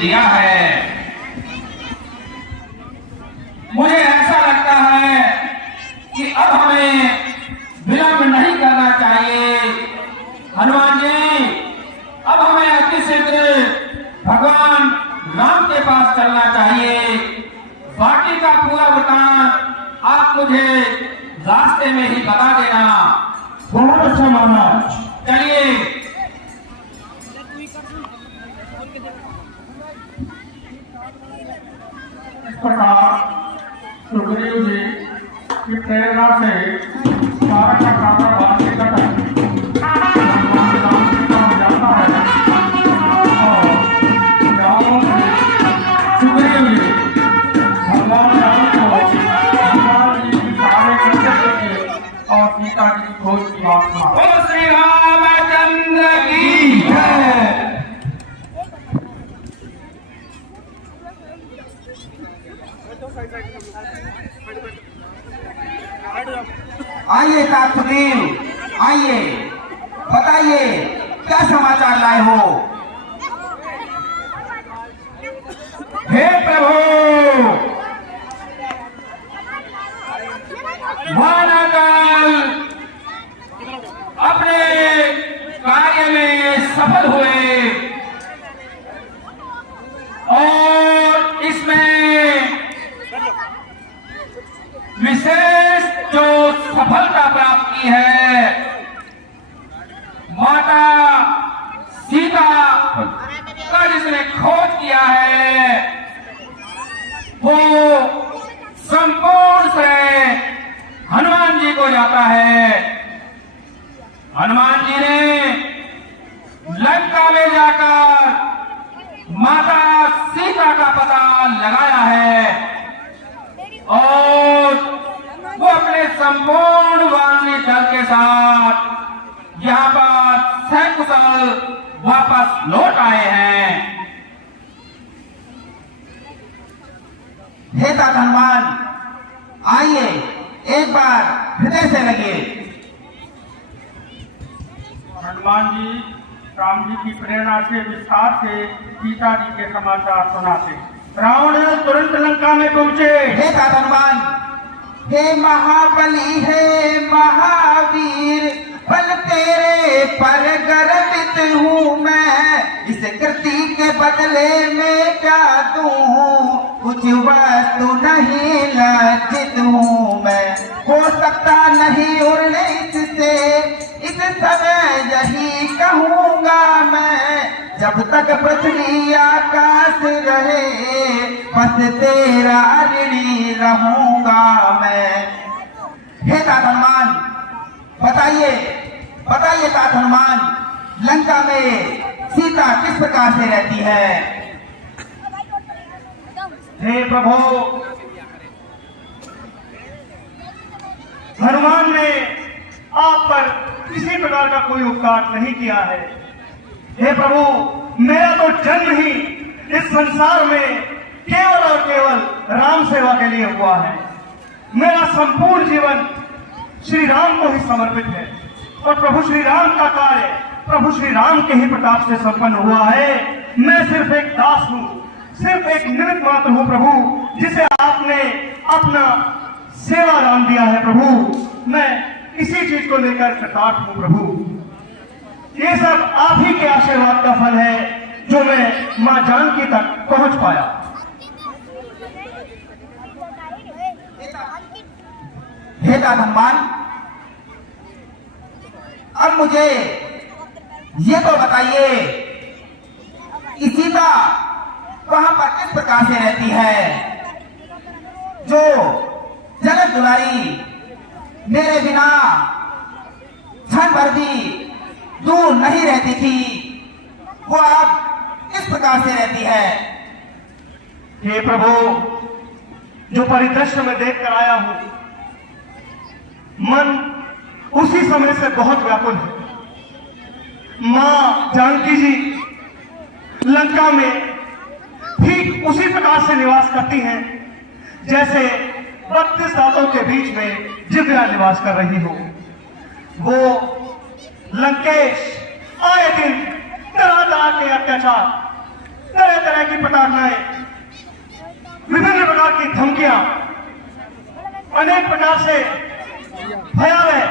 दिया है। मुझे ऐसा लगता है कि अब हमें विलंब नहीं करना चाहिए। हनुमान जी, अब हमें अति शीघ्र भगवान राम के पास चलना चाहिए। बाकी का पूरा वृतांत आप मुझे रास्ते में ही बता देना। बहुत अच्छा महाराज। चलिए। इस प्रकार सुग्रीव जी की प्रेरणा से सारा का सारा भारतीय का जाता है और राम सुग्रीव जी भगवान राम को हनुमान जी की सारे करके और सीता जी की खोज की बात सुना। ओ श्री रामचंद्र की जय। आइए सुग्रीव, आइए, बताइए क्या समाचार लाए हो। हे प्रभु, वानरकाल अपने कार्य में सफल हुए और इसमें विशेष जो सफलता प्राप्त की है, माता सीता का जिसने खोज किया है वो संपूर्ण श्रेय हनुमान जी को जाता है। हनुमान जी ने लंका में जाकर माता सीता का पता लगाया है और वो अपने संपूर्ण वानरी दल के साथ यहाँ पर सकुशल वापस लौट आए हैं। हे तात हनुमान, आइए एक बार हृदय से लगे। हनुमान जी राम जी की प्रेरणा से विस्तार से सीता जी के समाचार सुनाते। रावण तुरंत लंका में पहुंचे। हे तात हनुमान, हे महाबली, हे महावीर, बल तेरे पर गर्वित हूँ मैं। इस कृति के बदले में क्या दूँ, कुछ वस्तु नहीं लज्जित हूँ मैं। हो सकता नहीं उड़ने इससे, इस समय यही कहूँगा मैं। जब तक पृथ्वी आकाश रहे, बस तेरा ऋणी रहूंगा मैं। हे तात हनुमान, बताइए बताइए तात हनुमान, लंका में सीता किस प्रकार से रहती है। हे प्रभु, हनुमान ने आप पर किसी प्रकार का कोई उपकार नहीं किया है। हे प्रभु, मेरा तो जन्म ही इस संसार में केवल और केवल राम सेवा के लिए हुआ है। मेरा संपूर्ण जीवन श्री राम को ही समर्पित है और प्रभु श्री राम का कार्य प्रभु श्री राम के ही प्रताप से संपन्न हुआ है। मैं सिर्फ एक दास हूँ, सिर्फ एक निमित्त मात्र हूँ प्रभु, जिसे आपने अपना सेवा नाम दिया है प्रभु। मैं इसी चीज को लेकर कृतार्थ हूँ प्रभु। ये सब आप ही के आशीर्वाद का फल है जो मैं मां जानकी तक पहुंच पाया। हे तात हनुमान, अब मुझे ये तो बताइए कि सीता वहां पर किस प्रकार से रहती है। जो जगत दुलारी मेरे बिना क्षण भर भी दूर नहीं रहती थी, वो अब किस प्रकार से रहती है। हे प्रभु, जो परिदृश्य में देख कर आया हूं, मन उसी समय से बहुत व्याकुल है। मां जानकी जी लंका में ठीक उसी प्रकार से निवास करती हैं जैसे 32 दांतों के बीच में जिव्या निवास कर रही हो। वो लंकेश आए दिन तरह तरह के अत्याचार, तरह तरह तरह की प्रताड़नाएं, विभिन्न प्रकार की धमकियां, अनेक प्रकार से भयावह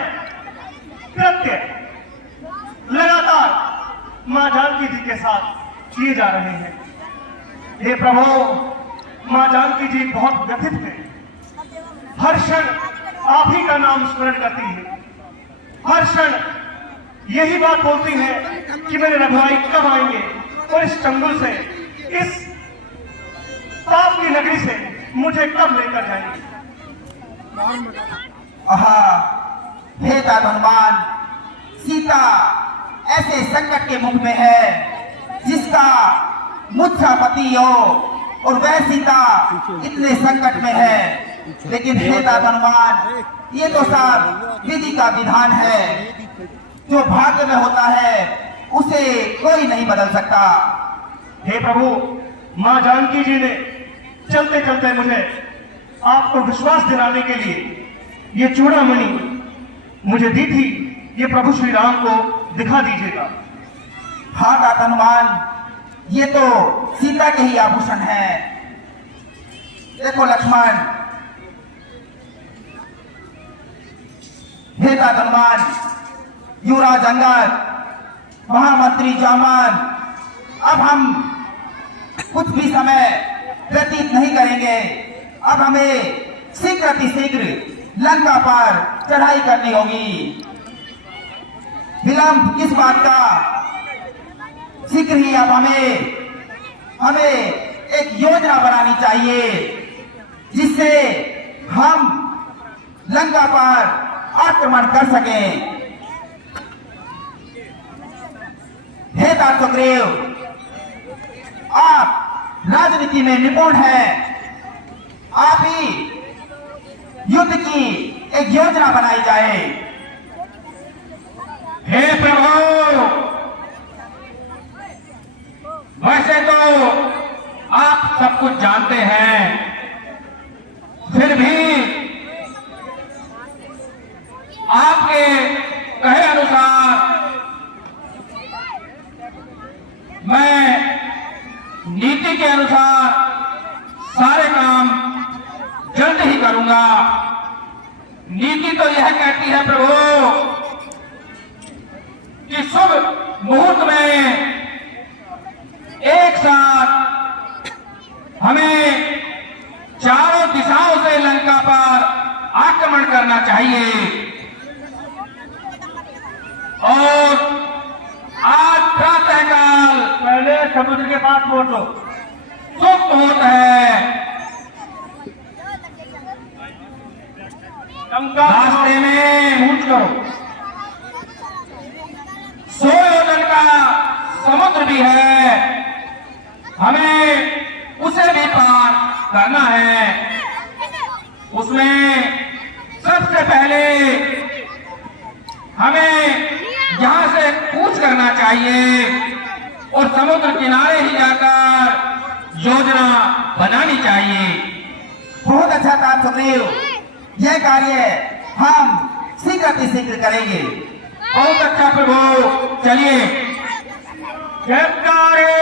कृत्य लगातार मां जानकी जी के साथ किए जा रहे हैं। हे प्रभु, मां जानकी जी बहुत व्यथित हैं। हर क्षण आप ही का नाम स्मरण करती है, हर क्षण यही बात बोलती है कि मेरे रघुभाई कब आएंगे और इस चंगुल से, इस पाप की नगरी से मुझे कब लेकर जाएंगे। आहा, हे तात हनुमान, सीता ऐसे संकट के मुख में है जिसका मुझसा पति हो और वह सीता इतने संकट में है। लेकिन हे तात हनुमान, ये तो सब विधि का विधान है। जो भाग्य में होता है उसे कोई नहीं बदल सकता। हे प्रभु, मां जानकी जी ने चलते चलते मुझे आपको विश्वास दिलाने के लिए ये चूड़ामणि मुझे दी थी। ये प्रभु श्री राम को दिखा दीजिएगा। हाँ तात हनुमान, ये तो सीता के ही आभूषण है। देखो लक्ष्मण, हे तात हनुमान, युवराज अंगद, महामंत्री जामन, अब हम कुछ भी समय व्यतीत नहीं करेंगे। अब हमें शीघ्र अतिशीघ्र लंका पर चढ़ाई करनी होगी। विलंब किस बात का, शीघ्र ही अब हमें एक योजना बनानी चाहिए जिससे हम लंका पर आक्रमण कर सकें। हे तात सुग्रीव, आप राजनीति में निपुण हैं, आप ही युद्ध की एक योजना बनाई जाए। हे प्रभु, वैसे तो आप सब कुछ जानते हैं, फिर भी आपके कहे अनुसार मैं नीति के अनुसार सारे काम जल्द ही करूंगा। नीति तो यह कहती है प्रभु कि शुभ मुहूर्त में एक साथ हमें चारों दिशाओं से लंका पर आक्रमण करना चाहिए। और आज प्रातःकाल पहले समुद्र के पास पहुंच लो। शुभ मुहूर्त है। रास्ते में पूछ करो। सूर्योदय का समुद्र भी है, हमें उसे भी पार करना है। उसमें सबसे पहले हमें यहां से कूच करना चाहिए और समुद्र किनारे ही जाकर योजना बनानी चाहिए। बहुत अच्छा तात सुग्रीव, यह कार्य हम शीघ्र अतिशीघ्र करेंगे। बहुत अच्छा प्रभु, चलिए। जयकारे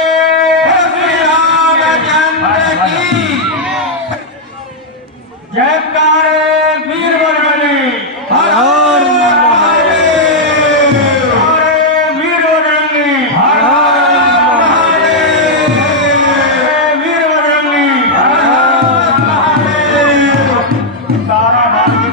श्री रामचंद्र की, जयकारे वीर बजरंगी। हर हर महादेव। जयकारे वीर बजरंगी। हर हर महादेव। वीर बजरंगी। हर हर महादेव। सारा भारत